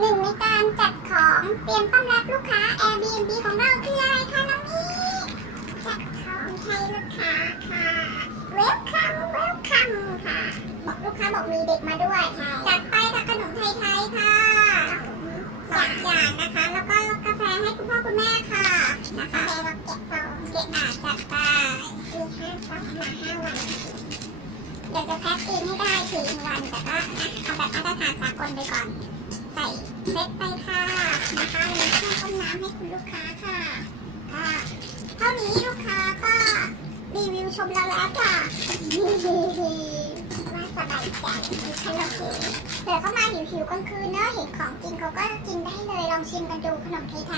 หนึ่งในการจัดของเตรียมต้อนรับลูกค้า Airbnb ของเราคืออะไรคะน้องนี่จัดของให้ลูกค้าค่ะ Welcome Welcome ค่ะ บอกลูกค้าบอกมีเด็กมาด้วยจัดไปกับขนมไทยๆค่ะสองอย่างนะคะ แล้วก็กาแฟให้คุณพ่อคุณแม่ค่ะนะคะเราเก็บซองเก็บอาจัดไปมีห้าซองมาห้าวันเดี๋ยวจะแพ็คเองให้ได้สี่วันแต่ก็เอาแบบมาตรฐานสากลไปก่อน เซ็ตไปค่ะนะคะมีเครื่องต้มน้ำให้คุณลูกค้าค่ะค่ะเท่านี้ลูกค้าก็รีวิวชมเราแล้วค่ะว่าสบายใจฉันโอเคเดี๋ยวเข้ามาหิวๆกลางคืนเนอะเห็นของกินเขาก็กินได้เลยลองชิมกันดูขนมไทยๆโอเคขอบคุณที่ติ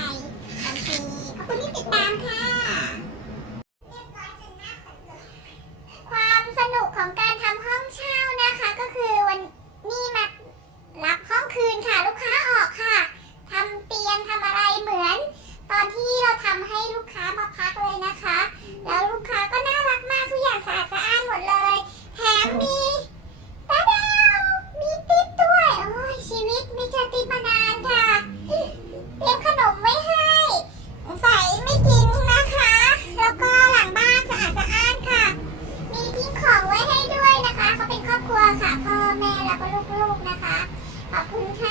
แม่แล้วก็ลูกๆนะคะ ขอบคุณค่ะ